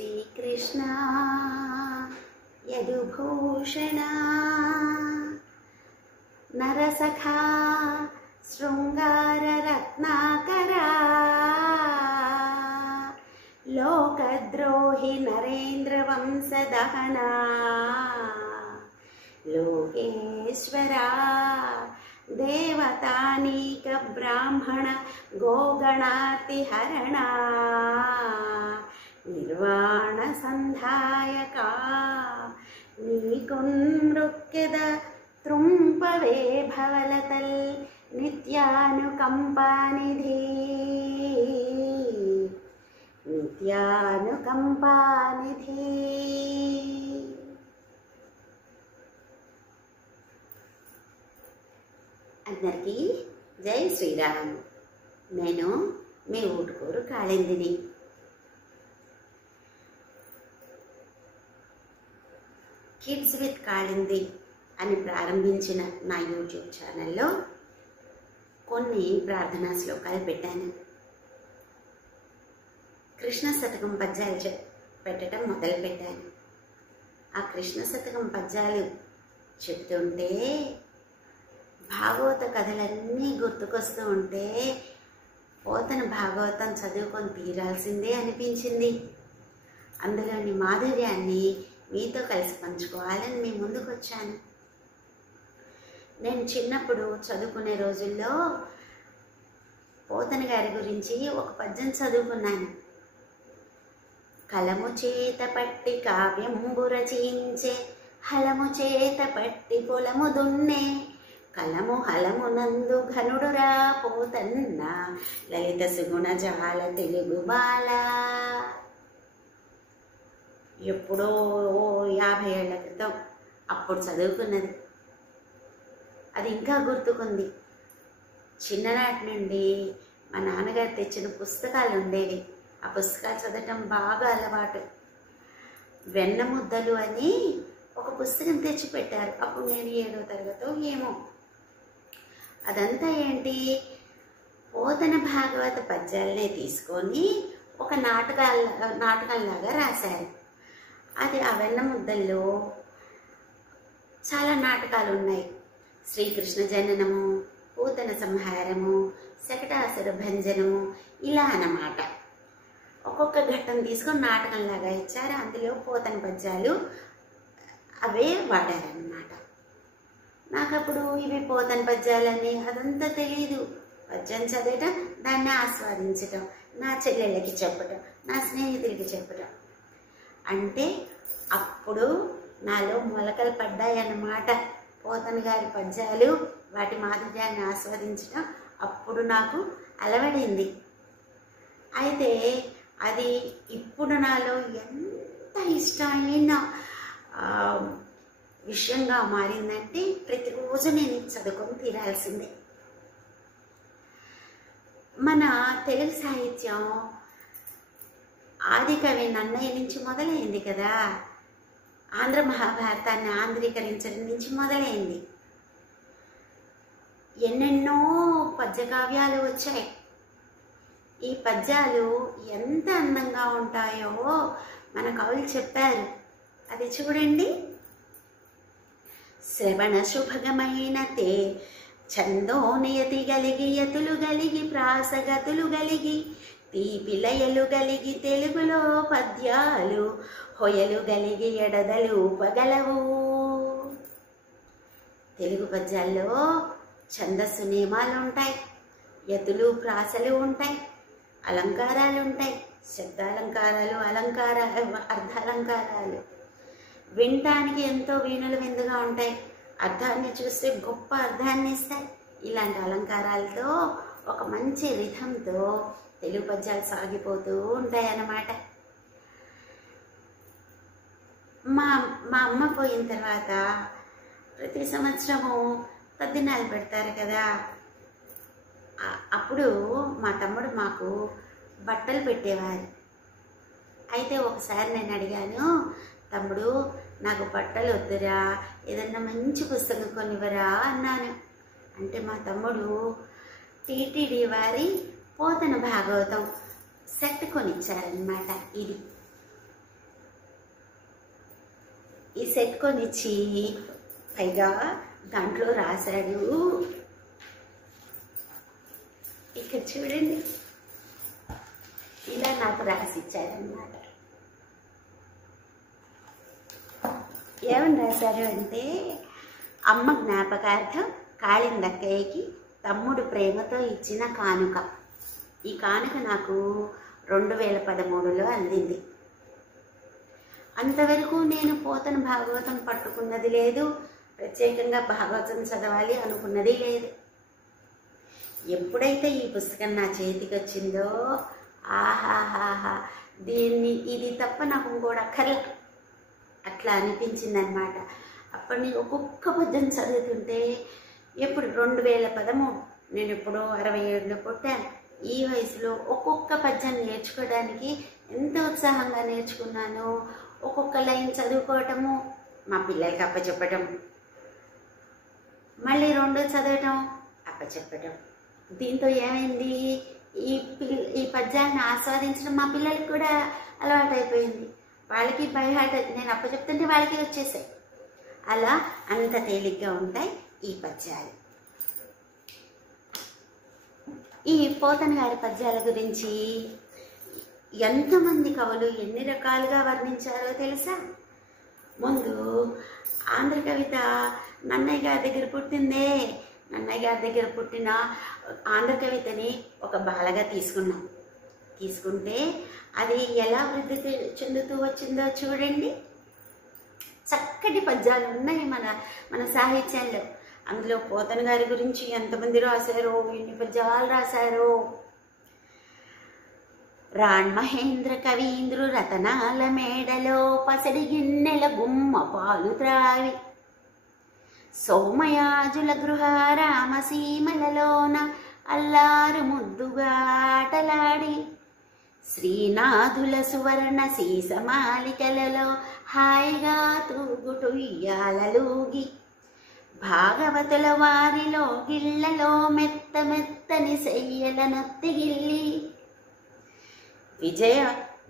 శ్రీకృష్ణ యదుభూషణ నరసఖా శృంగార రత్నాకరా లోకద్రోహి నరేంద్ర వంశదహనా లోకేశ్వరా దేవతానీక బ్రాహ్మణ గోగణాతిహరణ నిర్వాణ సంధాయకా నీకున్మృక్కెద త్రుంపవే భవలతల్ నిత్యానుకంపానిధి నిత్యానుకంపానిధి. అందరికీ జై శ్రీరామ్. నేను మీ ఊటుకూరు కాళిందిని. కిడ్స్ విత్ కాళింది అని ప్రారంభించిన నా యూట్యూబ్ ఛానల్లో కొన్ని ప్రార్థనా శ్లోకాలు పెట్టాను. కృష్ణ శతకం పద్యాలు పెట్టడం మొదలుపెట్టాను. ఆ కృష్ణ శతకం పద్యాలు చెప్తుంటే భాగవత కథలన్నీ గుర్తుకొస్తూ ఉంటే పోతన భాగవతం చదువుకొని తీరాల్సిందే అనిపించింది. అందులోని మాధుర్యాన్ని మీతో కలిసి పంచుకోవాలని మీ ముందుకు వచ్చాను. నేను చిన్నప్పుడు చదువుకునే రోజుల్లో పోతన గారి గురించి ఒక పద్యం చదువుకున్నాను. కలము చేత పట్టి కావ్యంబు రచించే హలము చేత పట్టి పొలము దున్నే కలము హలము నందు ఘనుడురా పోతన్న లలిత సుగుణ జాల తెలుగు బాల. ఎప్పుడో 50 ఏళ్ల క్రితం అప్పుడు చదువుకున్నది. అది ఇంకా గుర్తుకుంది. చిన్ననాటి నుండి మా నాన్నగారు తెచ్చిన పుస్తకాలు ఉండేవి. ఆ పుస్తకాలు చదవటం బాగా అలవాటు. వెన్న ముద్దలు అని ఒక పుస్తకం తెచ్చి పెట్టారు. అప్పుడు నేను 7వ తరగతో ఏమో. అదంతా ఏంటి, పోతన భాగవత పద్యాలనే తీసుకొని ఒక నాటకంలాగా రాశారు. అది ఆ వెన్న ముద్దల్లో చాలా నాటకాలు ఉన్నాయి. శ్రీకృష్ణ జననము, పూతన సంహారము, శకటాసుర భంజనము, ఇలా అన్నమాట. ఒక్కొక్క ఘట్టం తీసుకొని నాటకంలాగా ఇచ్చారు. అందులో పోతన పద్యాలు అవే వాడారన్నమాట. నాకు అప్పుడు ఇవి పోతన పద్యాలని అదంతా తెలీదు. పద్యం చదవటం, దాన్ని ఆస్వాదించటం, నా చెల్లెళ్ళకి చెప్పటం, నా స్నేహితులకి చెప్పటం. అంటే అప్పుడు నాలో మొలకలు పడ్డాయన్నమాట. పోతన గారి పద్యాలు, వాటి మాధుర్యాన్ని ఆస్వాదించటం అప్పుడు నాకు అలవడింది. అయితే అది ఇప్పుడు నాలో ఎంత ఇష్టమైన విషయంగా మారిందంటే ప్రతిరోజు నేను చదువుకొని తీరాల్సిందే. మన తెలుగు సాహిత్యం ఆదికవి నన్నయ్య నుంచి మొదలైంది కదా. ఆంధ్ర మహాభారతాన్ని ఆంధ్రీకరించడం నుంచి మొదలైంది. ఎన్నెన్నో పద్యకావ్యాలు వచ్చాయి. ఈ పద్యాలు ఎంత అందంగా ఉంటాయో మన కవులు చెప్పారు. అది చూడండి. శ్రవణ శుభగమైన తే ఛందోనియతి గలిగి యతులు గలిగి ప్రాసగతులు గలిగి తీపి లయలు గలిగి తెలుగులో పద్యాలు హొయలు గలిగి ఎడదలు పగలవు. తెలుగు పద్యాల్లో ఛందస్సు నియమాలు ఉంటాయి, యతులు ప్రాసలు ఉంటాయి, అలంకారాలు ఉంటాయి, శబ్దాలంకారాలు, అర్థాలంకారాలు. వినటానికి ఎంతో వీణులు విందుగా ఉంటాయి. అర్థాన్ని చూస్తే గొప్ప అర్థాన్ని ఇస్తాయి. ఇలాంటి అలంకారాలతో ఒక మంచి రిథంతో తెలుగు పద్యాలు సాగిపోతూ ఉంటాయి అన్నమాట. మా అమ్మ పోయిన తర్వాత ప్రతి సంవత్సరము తద్దినాలు పెడతారు కదా. అప్పుడు మా తమ్ముడు మాకు బట్టలు పెట్టేవారు. అయితే ఒకసారి నేను అడిగాను, తమ్ముడు నాకు బట్టలు వద్దురా, ఏదన్నా మంచి పుస్తకం కొనివ్వరా అన్నాను. అంటే మా తమ్ముడు టీటీడీ వారి పోతన భాగవతం సెట్ కొనిచ్చారనమాట. ఇది ఈ సెట్ కొనిచ్చి పైగా దాంట్లో రాశాడు, ఇక్కడ చూడండి, ఇలా నాకు రాసిచ్చారన్నమాట. ఏమని రాశారు అంటే, అమ్మ జ్ఞాపకార్థం కాళిందక్కయ్యకి తమ్ముడు ప్రేమతో ఇచ్చిన కానుక. ఈ కానుక నాకు 2013లో అందింది. అంతవరకు నేను పోతన భాగవతం పట్టుకున్నది లేదు, ప్రత్యేకంగా భాగవతం చదవాలి అనుకున్నది లేదు. ఎప్పుడైతే ఈ పుస్తకం నా చేతికి వచ్చిందో, ఆహాహాహా, ఇది తప్ప నాకు ఇంకోటి అక్కర్లే అట్లా అనిపించిందనమాట. అప్పటి నుంచి ఒక్కొక్క పద్యం చదువుతుంటే, ఎప్పుడు 2013, నేను ఇప్పుడు 67లో పుట్టాను. ఈ వయసులో ఒక్కొక్క పద్యం నేర్చుకోవడానికి ఎంత ఉత్సాహంగా నేర్చుకున్నాను. ఒక్కొక్క లైన్ చదువుకోవటము, మా పిల్లలకి అప్పచెప్పటం, మళ్ళీ 2 చదవటం, అప్పచెప్పటం. దీంతో ఏమైంది, ఈ పద్యాన్ని ఆస్వాదించడం మా పిల్లలకి కూడా అలవాటైపోయింది. వాళ్ళకి బై హార్ట్, నేను అప్పచెప్తుంటే వాళ్ళకి వచ్చేసాయి. అలా అంత తేలిగ్గా ఉంటాయి ఈ పద్యాలు. ఈ పోతన గారి పద్యాల గురించి ఎంతమంది కవులు ఎన్ని రకాలుగా వర్ణించారో తెలుసా? ముందు ఆంధ్ర కవిత నన్నయ్య గారి దగ్గర పుట్టిందే. నన్నయ్య గారి దగ్గర పుట్టిన ఆంధ్ర కవితని ఒక బాలగా తీసుకుంటే అది ఎలా వృద్ధి చెందుతూ వచ్చిందో చూడండి. చక్కటి పద్యాలు ఉన్నాయి మన సాహిత్యంలో. అందులో పోతన గారి గురించి ఎంతమంది రాశారో, ఎన్ని పద్యాలు రాశారో. రాణ్మహేంద్ర కవీంద్రు రతనాల మేడలో పసడి గిన్నెల గుమ్మ పాలు త్రావి, సోమయాజుల గృహ రామసీమలలోన అల్లారు ముద్దుగా ఆటలాడి, శ్రీనాథుల సువర్ణ సీసమాలికలలో హాయిగా తూగుటుయ్యాలూగి, భాగవతుల వారిలో గిళ్లలో మెత్త మెత్తని శయ్యల నొత్తిగిల్లి,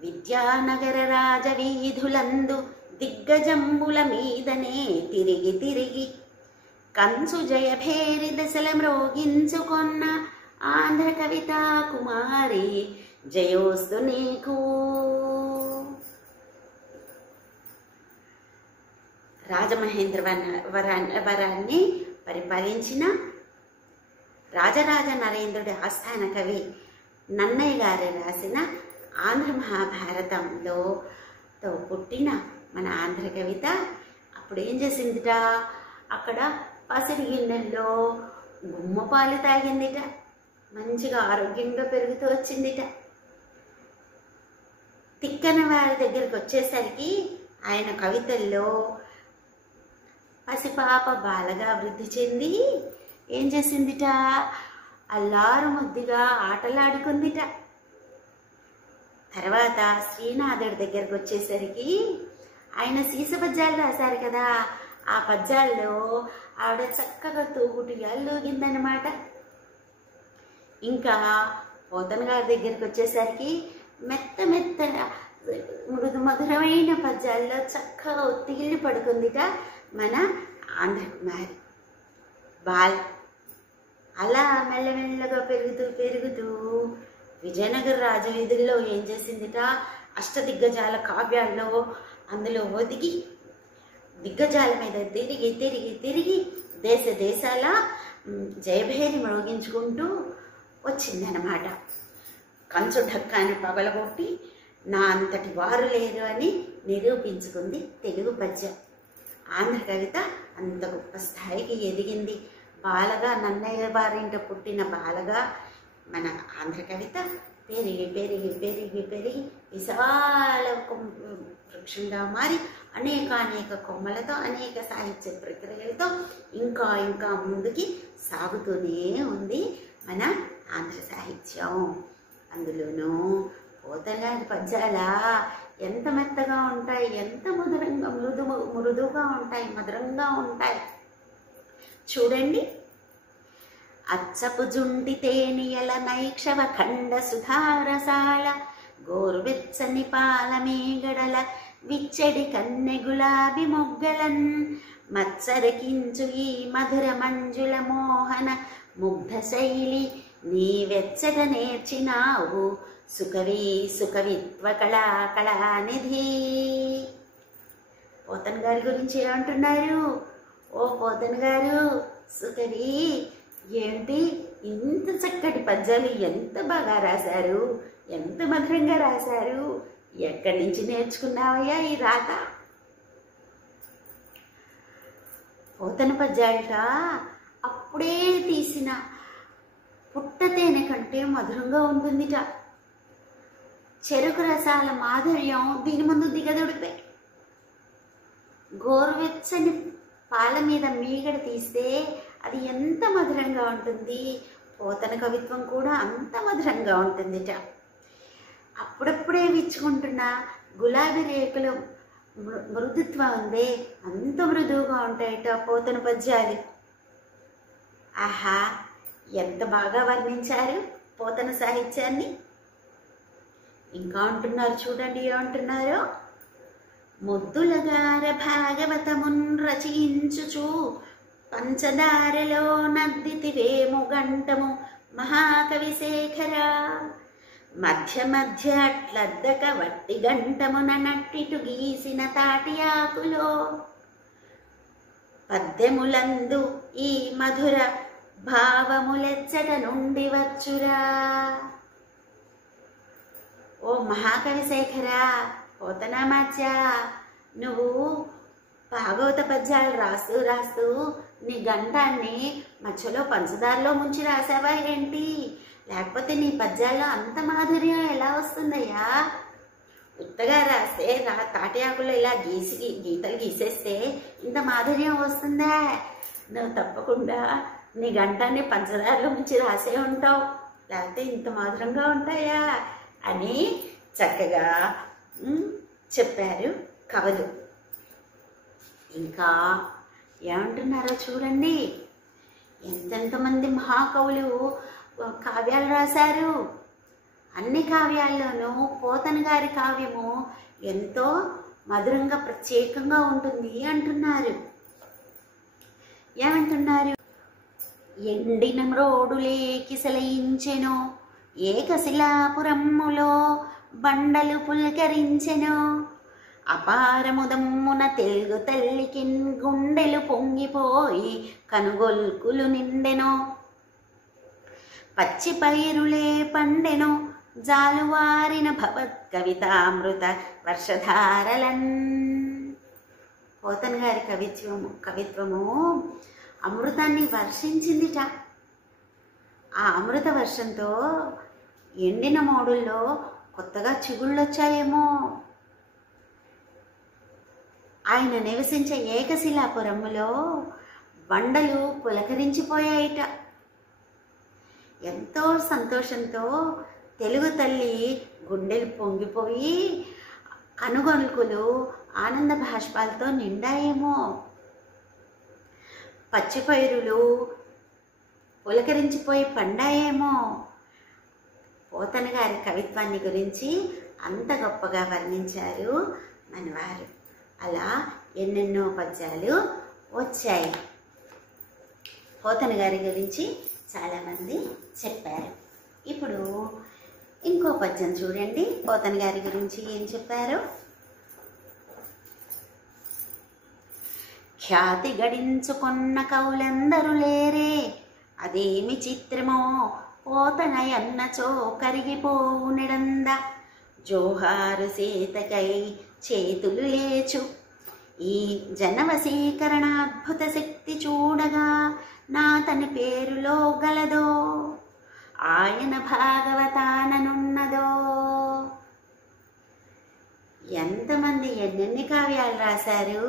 విద్యానగర రాజవీధులందు దిగ్గజంబుల మీదనే తిరిగి కంచు జయభేరి దశల మ్రోగించుకొన్న ఆంధ్ర కవితా కుమారి జయోస్తు నీకు. రాజమహేంద్రవరాన్ని పరిపాలించిన రాజరాజ నరేంద్రుడి ఆస్థాన కవి నన్నయ్య గారు రాసిన ఆంధ్ర మహాభారతంలో పుట్టిన మన ఆంధ్ర కవిత అప్పుడు ఏం చేసిందిట, అక్కడ పసిడి గిన్నెల్లో గుమ్మపాలు తాగిందిట, మంచిగా ఆరోగ్యంగా పెరుగుతూ వచ్చిందిట. తిక్కన వారి దగ్గరికి వచ్చేసరికి ఆయన కవితల్లో పసిపాప బాలగా వృద్ధి చెంది ఏం చేసిందిట, అల్లారు ముద్దుగా ఆటలాడుకుందిట. తర్వాత శ్రీనాథుడి దగ్గరకు వచ్చేసరికి ఆయన సీస పద్యాలు రాశారు కదా, ఆ పద్యాల్లో ఆవిడ చక్కగా తూగుటియాల్లోగిందనమాట. ఇంకా పోతన గారి దగ్గరికి వచ్చేసరికి మెత్త మధురమైన పద్యాల్లో చక్కగా ఒత్తిగిల్లి పడుకుందిట మన ఆంధ్ర కుమారి బాల. అలా మెల్లమెల్లగా పెరుగుతూ విజయనగర రాజవీధుల్లో ఏం చేసిందిట, అష్టదిగ్గజాల కావ్యాల్లో అందులో ఒదిగి దిగ్గజాల మీద తిరిగి దేశాల జయభేరి మ్రోగించుకుంటూ వచ్చిందనమాట. కంచు ఢక్కాన్ని పగలగొట్టి నా అంతటి వారు లేరు అని నిరూపించుకుంది తెలుగు పద్యం. ఆంధ్ర కవిత అంత గొప్ప స్థాయికి ఎదిగింది. బాలగా నన్నయ్య వారింట పుట్టిన బాలగా మన ఆంధ్ర కవిత పెరిగి విశాల వృక్షంగా మారి అనేక కొమ్మలతో అనేక సాహిత్య ప్రక్రియలతో ఇంకా ముందుకి సాగుతూనే ఉంది మన ఆంధ్ర సాహిత్యం. అందులోనూ పోతన పద్యాల ఎంత మెత్తగా ఉంటాయి, ఎంత మృదువుగా ఉంటాయి, మధురంగా ఉంటాయి చూడండి. అచ్చపు జుంటి తేనియల నైక్షవ ఖండ సుధారసాల గోరువెచ్చని పాల మేగడల విచ్చడి కన్నె గులాబి మొగ్గలన్ మత్సరకించు ఈ మధుర మంజుల మోహన ముగ్ధ శైలి నీవెచ్చట నేర్చినావు సుకవిత్వ కళానిధి. పోతన గారి గురించి ఏమంటున్నారు? ఓ పోతన గారు, సుకవి ఏంటి ఇంత చక్కటి పద్యాలు ఎంత బాగా రాశారు, ఎంత మధురంగా రాశారు, ఎక్కడి నుంచి నేర్చుకున్నావయ్యా ఈ రాత? పోతన పద్యాలట అప్పుడే తీసిన పుట్ట తేనె కంటే మధురంగా ఉంటుందిట. చెరుకు రసాల మాధుర్యం దీని ముందు దిగదుడిపే. గోరువెచ్చని పాల మీద మీగడ తీస్తే అది ఎంత మధురంగా ఉంటుంది, పోతన కవిత్వం కూడా అంత మధురంగా ఉంటుందిట. అప్పుడప్పుడే విచ్చుకుంటున్న గులాబీ రేకులు మృదుత్వం ఉందే అంత మృదువుగా ఉంటాయట పోతన పద్యాలు. ఆహా, ఎంత బాగా వర్ణించారు పోతన సాహిత్యాన్ని. ఇంకా అంటున్నారు చూడండి, ఏమంటున్నారు? ముద్దులగార భాగవతమున్ రచయించుచు పంచదారలో నద్దితివేము గంటము మహాకవి శేఖర మధ్య మధ్య అట్లద్దక వట్టి గంటమున నట్టిటు గీసిన తాటి ఆకులో పద్యములందు ఈ మధుర భావములెచ్చట నుండి వచ్చురా. ఓ మహాకవి శేఖరా, పోతనామాచ్య, నువ్వు భాగవత పద్యాలు రాస్తూ రాస్తూ నీ గంటాన్ని మధ్యలో పంచదారలో ముంచి రాసావా ఏంటి? లేకపోతే నీ పద్యాల్లో అంత మాధుర్యం ఎలా వస్తుందయ్యా? ఉత్తగా రాస్తే తాటి ఆకులు ఇలా గీతలు గీసేస్తే ఇంత మాధుర్యం వస్తుందా? నువ్వు తప్పకుండా నీ గంటాన్ని పంచదారలో ముంచి రాసే ఉంటావు, లేకపోతే ఇంత మధురంగా ఉంటాయా అని చక్కగా చెప్పారు కవులు. ఇంకా ఏమంటున్నారో చూడండి, ఎంతెంతమంది మహాకవులు కావ్యాలు రాశారు. అన్ని కావ్యాల్లోనూ పోతన గారి కావ్యము ఎంతో మధురంగా ప్రత్యేకంగా ఉంటుంది అంటున్నారు. ఏమంటున్నారు? ఎండిన మ్రోడులే కిసలయించెను ఏకశిలాపురమ్ములో బండలు పుల్కరించెను అపారముదమ్మున తెలుగు తల్లికి గుండెలు పొంగిపోయి కనుగొల్కులు నిండెను పచ్చి పైరులే పండెను జాలువారిన భవత్ కవితామృత వర్షధారలన్. పోతన గారి కవిత్వము అమృతాన్ని వర్షించిందిట. ఆ అమృత వర్షంతో ఎండిన మోడుల్లో కొత్తగా చిగుళ్ళొచ్చాయేమో. ఆయన నివసించే ఏకశిలాపురములో బండలు పులకరించిపోయాయిట. ఎంతో సంతోషంతో తెలుగు తల్లి గుండెలు పొంగిపోయి కనుగొల్కులు ఆనంద భాష్పాలతో నిండాయేమో. పచ్చిపైరులు పులకరించిపోయి పండాయేమో. పోతన గారి కవిత్వాన్ని గురించి అంత గొప్పగా వర్ణించారు మనవారు. అలా ఎన్నెన్నో పద్యాలు వచ్చాయి. పోతన గారి గురించి చాలామంది చెప్పారు. ఇప్పుడు ఇంకో పద్యం చూడండి, పోతన గారి గురించి ఏం చెప్పారు. ఖ్యాతి గడించుకున్న కవులెందరూ లేరే, అదేమి చిత్రమో పోతన అన్నచో కరిగిపోవు నిడంద. జోహారు సీతకై చేతులు లేచు ఈ జనవశీకరణ అద్భుత శక్తి చూడగా నాతని పేరులో గలదో ఆయన భాగవతాననున్నదో. ఎంతమంది ఎన్నెన్ని కావ్యాలు రాశారు,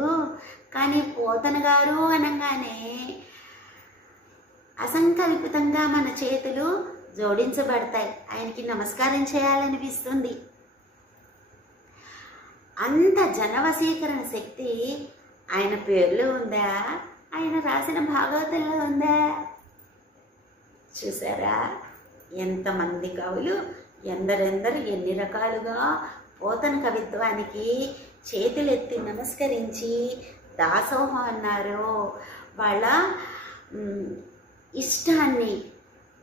కానీ పోతన గారు అనగానే అసంకల్పితంగా మన చేతులు జోడించబడతాయి, ఆయనకి నమస్కారం చేయాలనిపిస్తుంది. అంత జనవశీకరణ శక్తి ఆయన పేరులో ఉందా, ఆయన రాసిన భాగవతంలో ఉందా? చూసారా ఎంతమంది కవులు ఎందరెందరు ఎన్ని రకాలుగా పోతన కవిత్వానికి చేతులెత్తి నమస్కరించి దాసోహం అన్నారు. వాళ్ళ ఇష్టాన్ని,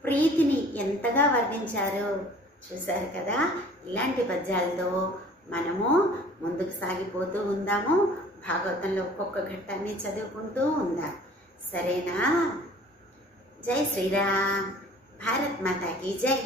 ప్రీతిని ఎంతగా వర్ణించారు చూశారు కదా. ఇలాంటి పద్యాలతో మనము ముందుకు సాగిపోతూ ఉందాము. భాగవతంలో ఒక్కొక్క ఘట్టాన్ని చదువుకుంటూ ఉందాం. సరేనా? జై శ్రీరామ్. భారత్ మాతా కీ జై.